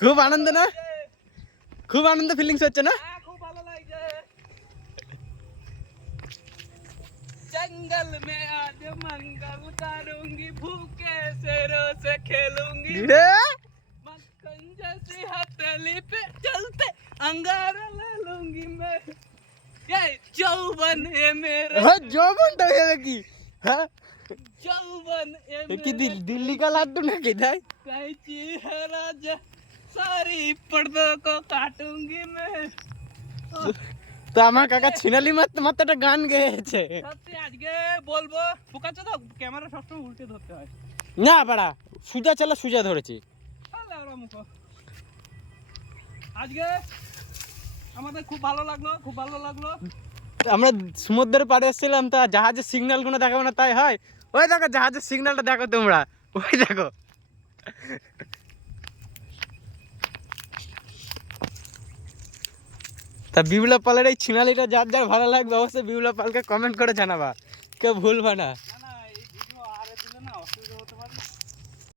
खूब आनंद ना? खूब आनंद फीलिंग्स होते ना? हाँ, जंगल में आज मंगल करूँगी भूखे से रोज खेलूँगी मक्खन जैसी हथेली पे चलते अंगारा ले लूँगी मैं। ये जौवन है मेरा। हाँ जौवन तो की जौवन है? हाँ? दिल्ली का लाडू ना कि कैची है राजा सारी पर्दों को काटूंगी मैं তো আমার কাকা ছিনালি মাত্র মাত্র একটা গান গেয়েছে সত্যি আজকে বলবো ফোকাচ্ছে তো ক্যামেরা সবসময় উল্টে ধরতে হয় না পাড়া সুজা চালা সুজা ধরেছি তাহলে আমরা মুখো আজকে আমাদের খুব ভালো লাগলো খুব ভালো লাগলো আমরা সমুদ্রের পাড়ে এসেছিলাম তা জাহাজের সিগন্যাল কোনো দেখাবো না তাই হয় ওই দেখো জাহাজের সিগন্যালটা দেখো তোমরা ওই দেখো তা বিউলা পালের এই ছিনালিটা যার যার ভালো লাগবে অবশ্যই বিউলা পালকে কমেন্ট করে জানাবা। কেউ ভুলবা না।